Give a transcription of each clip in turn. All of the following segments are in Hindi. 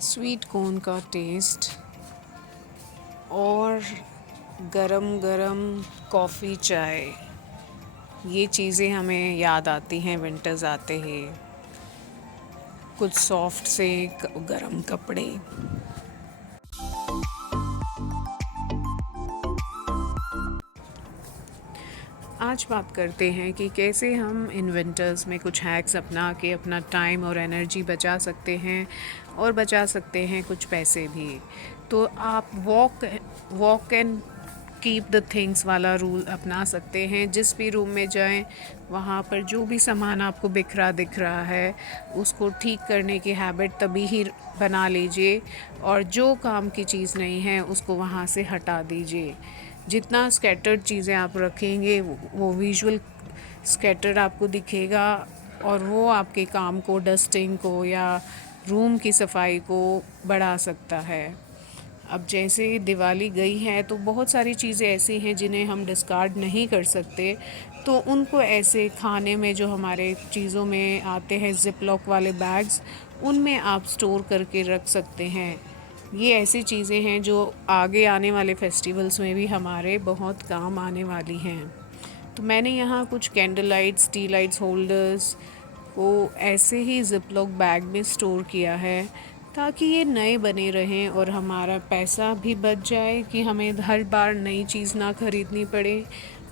स्वीट कॉर्न का टेस्ट और गरम गरम कॉफ़ी चाय, ये चीज़ें हमें याद आती हैं विंटर्स आते ही। कुछ सॉफ्ट से गरम कपड़े। आज बात करते हैं कि कैसे हम इन विंटर्स में कुछ हैक्स अपना के अपना टाइम और एनर्जी बचा सकते हैं और बचा सकते हैं कुछ पैसे भी। तो आप walk and keep the things वाला रूल अपना सकते हैं। जिस भी रूम में जाएं, वहाँ पर जो भी सामान आपको बिखरा दिख रहा है उसको ठीक करने की हैबिट तभी ही बना लीजिए, और जो काम की चीज़ नहीं है उसको वहाँ से हटा दीजिए। जितना स्कैटर्ड चीज़ें आप रखेंगे वो विजुअल स्कैटर्ड आपको दिखेगा, और वो आपके काम को, डस्टिंग को या रूम की सफाई को बढ़ा सकता है। अब जैसे दिवाली गई है तो बहुत सारी चीज़ें ऐसी हैं जिन्हें हम डिस्कार्ड नहीं कर सकते, तो उनको ऐसे खाने में जो हमारे चीज़ों में आते हैं ज़िप लॉक वाले बैग्स, उनमें आप स्टोर करके रख सकते हैं। ये ऐसी चीज़ें हैं जो आगे आने वाले फेस्टिवल्स में भी हमारे बहुत काम आने वाली हैं। तो मैंने यहाँ कुछ candle lights, tea lights holders को ऐसे ही ज़िप लॉक बैग में स्टोर किया है, ताकि ये नए बने रहें और हमारा पैसा भी बच जाए कि हमें हर बार नई चीज़ ना ख़रीदनी पड़े,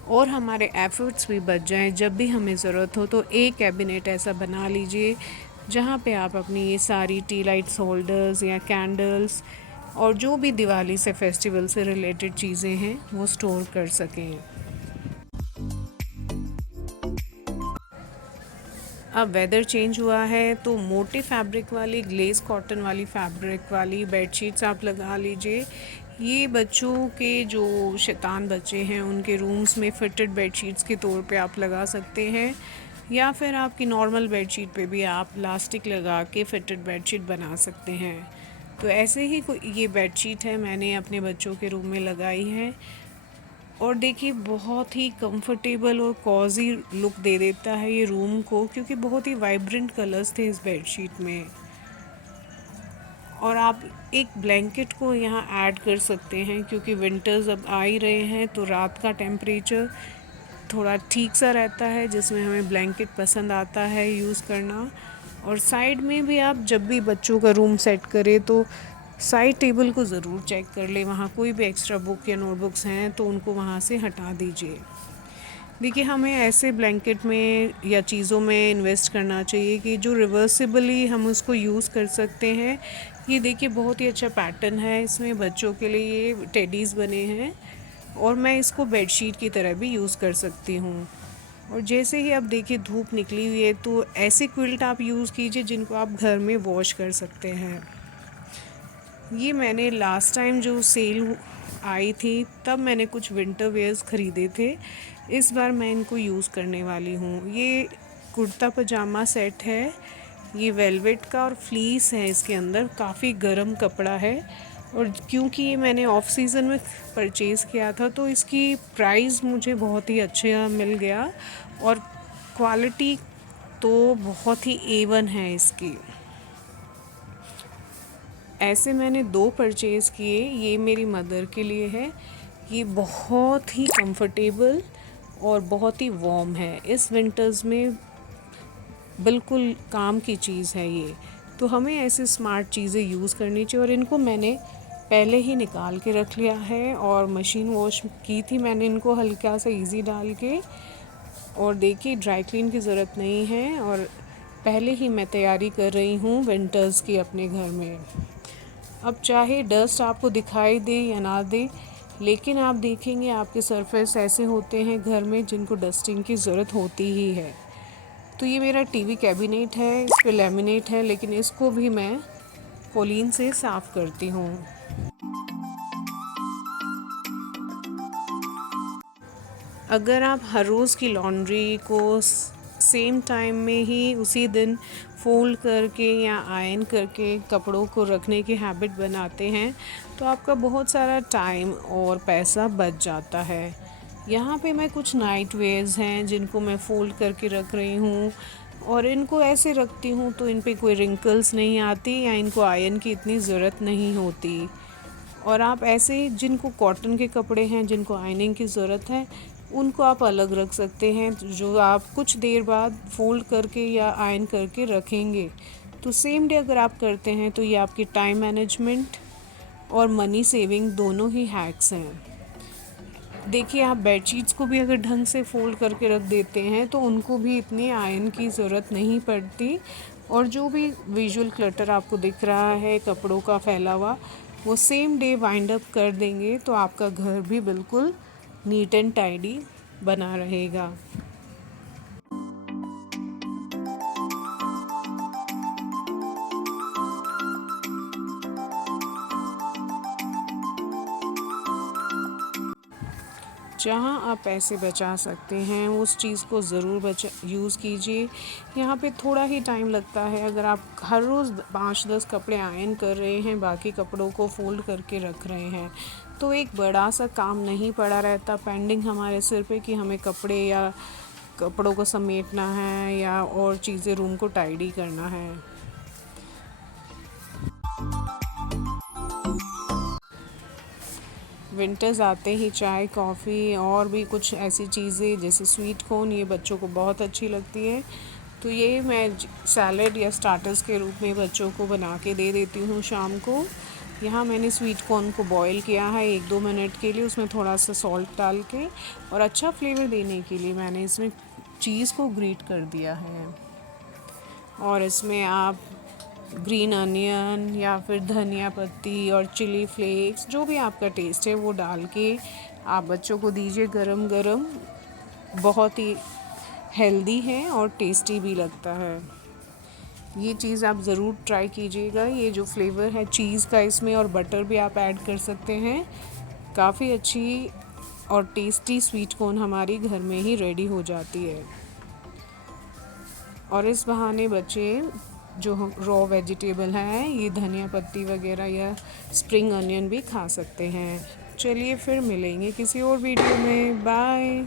और हमारे एफ़र्ट्स भी बच जाएं। जब भी हमें ज़रूरत हो तो एक कैबिनेट ऐसा बना लीजिए जहाँ पे आप अपनी ये सारी टी लाइट्स होल्डर्स या कैंडल्स और जो भी दिवाली से फेस्टिवल से रिलेटेड चीज़ें हैं वो स्टोर कर सकें। अब वेदर चेंज हुआ है तो मोटे फैब्रिक वाली, ग्लेज़ कॉटन वाली फैब्रिक वाली बेडशीट्स आप लगा लीजिए। ये बच्चों के जो शैतान बच्चे हैं उनके रूम्स में फिटेड बेडशीट्स के तौर पे आप लगा सकते हैं, या फिर आपकी नॉर्मल बेडशीट पे भी आप इलास्टिक लगा के फिटेड बेडशीट बना सकते हैं। तो ऐसे ही कोई ये बेडशीट है, मैंने अपने बच्चों के रूम में लगाई है, और देखिए बहुत ही कंफर्टेबल और कॉजी लुक दे देता है ये रूम को, क्योंकि बहुत ही वाइब्रेंट कलर्स थे इस बेडशीट में। और आप एक ब्लैंकेट को यहाँ ऐड कर सकते हैं, क्योंकि विंटर्स अब आ ही रहे हैं तो रात का टेम्परेचर थोड़ा ठीक सा रहता है, जिसमें हमें ब्लैंकेट पसंद आता है यूज़ करना। और साइड में भी आप जब भी बच्चों का रूम सेट करें तो साइड टेबल को ज़रूर चेक कर ले, वहाँ कोई भी एक्स्ट्रा बुक या नोटबुक्स हैं तो उनको वहाँ से हटा दीजिए। देखिए हमें ऐसे ब्लैंकेट में या चीज़ों में इन्वेस्ट करना चाहिए कि जो रिवर्सिबली हम उसको यूज़ कर सकते हैं। ये देखिए बहुत ही अच्छा पैटर्न है, इसमें बच्चों के लिए ये टेडीज़ बने हैं, और मैं इसको बेडशीट की तरह भी यूज़ कर सकती हूँ। और जैसे ही अब देखिए धूप निकली हुई है तो ऐसे क्विल्ट आप यूज़ कीजिए जिनको आप घर में वॉश कर सकते हैं। ये मैंने लास्ट टाइम जो सेल आई थी तब मैंने कुछ विंटर वेयर्स ख़रीदे थे, इस बार मैं इनको यूज़ करने वाली हूँ। ये कुर्ता पजामा सेट है, ये वेलवेट का और फ्लीस है, इसके अंदर काफ़ी गर्म कपड़ा है। और क्योंकि ये मैंने ऑफ सीज़न में परचेज़ किया था तो इसकी प्राइस मुझे बहुत ही अच्छा मिल गया, और क्वालिटी तो बहुत ही A1 है इसकी। ऐसे मैंने 2 परचेज़ किए, ये मेरी मदर के लिए है। ये बहुत ही कंफर्टेबल और बहुत ही वार्म है, इस विंटर्स में बिल्कुल काम की चीज़ है ये। तो हमें ऐसे स्मार्ट चीज़ें यूज़ करनी चाहिए, और इनको मैंने पहले ही निकाल के रख लिया है और मशीन वॉश की थी मैंने इनको हल्का सा इजी डाल के। और देखिए ड्राई क्लीन की ज़रूरत नहीं है, और पहले ही मैं तैयारी कर रही हूँ विंटर्स की अपने घर में। अब चाहे डस्ट आपको दिखाई दे या ना दे, लेकिन आप देखेंगे आपके सरफेस ऐसे होते हैं घर में जिनको डस्टिंग की ज़रूरत होती ही है। तो ये मेरा टीवी कैबिनेट है, इस पे लैमिनेट है, लेकिन इसको भी मैं कोलीन से साफ़ करती हूँ। अगर आप हर रोज़ की लॉन्ड्री को सेम टाइम में ही उसी दिन फ़ोल्ड करके या आयरन करके कपड़ों को रखने की हैबिट बनाते हैं तो आपका बहुत सारा टाइम और पैसा बच जाता है। यहाँ पे मैं कुछ नाइट वेयर्स हैं जिनको मैं फ़ोल्ड करके रख रही हूँ, और इनको ऐसे रखती हूँ तो इन पे कोई रिंकल्स नहीं आती या इनको आयरन की इतनी ज़रूरत नहीं होती। और आप ऐसे जिनको कॉटन के कपड़े हैं, जिनको आयरनिंग की ज़रूरत है, उनको आप अलग रख सकते हैं, जो आप कुछ देर बाद फ़ोल्ड करके या आयरन करके रखेंगे। तो सेम डे अगर आप करते हैं तो ये आपकी टाइम मैनेजमेंट और मनी सेविंग दोनों ही हैक्स हैं। देखिए, आप बेडशीट्स को भी अगर ढंग से फ़ोल्ड करके रख देते हैं तो उनको भी इतनी आयरन की ज़रूरत नहीं पड़ती। और जो भी विजुअल क्लटर आपको दिख रहा है कपड़ों का फैला हुआ, वो सेम डे वाइंड अप कर देंगे तो आपका घर भी बिल्कुल नीट एंड टाइडी बना रहेगा। जहाँ आप पैसे बचा सकते हैं उस चीज़ को ज़रूर बचा यूज़ कीजिए। यहाँ पे थोड़ा ही टाइम लगता है। अगर आप हर रोज़ 5-10 कपड़े आयरन कर रहे हैं, बाकी कपड़ों को फ़ोल्ड करके रख रहे हैं, तो एक बड़ा सा काम नहीं पड़ा रहता पेंडिंग हमारे सिर पे कि हमें कपड़े या कपड़ों को समेटना है या और चीज़ें रूम को टाइडी करना है। विंटर्स आते ही चाय, कॉफ़ी और भी कुछ ऐसी चीज़ें जैसे स्वीट कॉर्न, ये बच्चों को बहुत अच्छी लगती है। तो ये मैं सैलड या स्टार्टर्स के रूप में बच्चों को बना के दे देती हूँ शाम को। यहाँ मैंने स्वीट कॉर्न को बॉईल किया है 1-2 मिनट के लिए, उसमें थोड़ा सा सॉल्ट डाल के, और अच्छा फ्लेवर देने के लिए मैंने इसमें चीज़ को ग्रेट कर दिया है। और इसमें आप ग्रीन अनियन या फिर धनिया पत्ती और चिली फ्लेक्स, जो भी आपका टेस्ट है वो डाल के आप बच्चों को दीजिए गरम गरम। बहुत ही हेल्दी है और टेस्टी भी लगता है। ये चीज़ आप ज़रूर ट्राई कीजिएगा। ये जो फ्लेवर है चीज़ का इसमें, और बटर भी आप ऐड कर सकते हैं, काफ़ी अच्छी और टेस्टी स्वीट कॉर्न हमारी घर में ही रेडी हो जाती है। और इस बहाने बच्चे जो रॉ वेजिटेबल हैं, ये धनिया पत्ती वगैरह या स्प्रिंग अनियन भी खा सकते हैं। चलिए फिर मिलेंगे किसी और वीडियो में। बाय।